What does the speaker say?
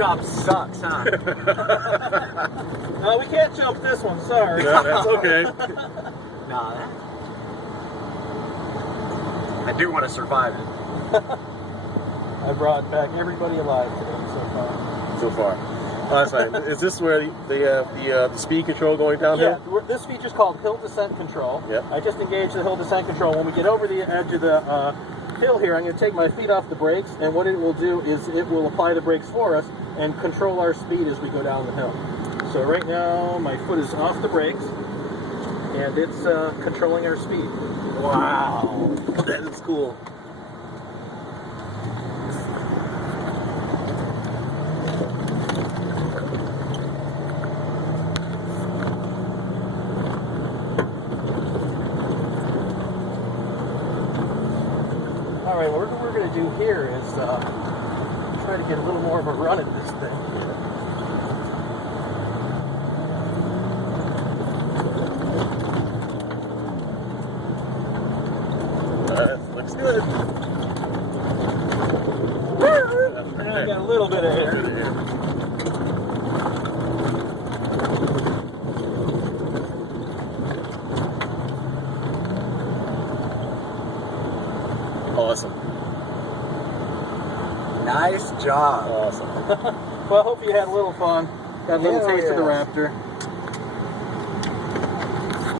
job sucks, huh? No, we can't jump this one, sorry. No, that's okay. Nah, I do want to survive it. I brought back everybody alive today so far. So far. Oh, that's fine. Is this where the speed control going downhill? Yeah, this feature's called hill descent control. Yep. I just engaged the hill descent control. When we get over the edge of the hill here, I'm going to take my feet off the brakes, and what it will do is it will apply the brakes for us and control our speed as we go down the hill. So right now, my foot is off the brakes, and it's controlling our speed. Wow. That is cool. Alright, what we're going to do here is try to get a little more of a run at this thing. Looks good. I got a little bit of air. Awesome. Nice job. Awesome. Well, I hope you had a little fun. Got a little taste of the Raptor.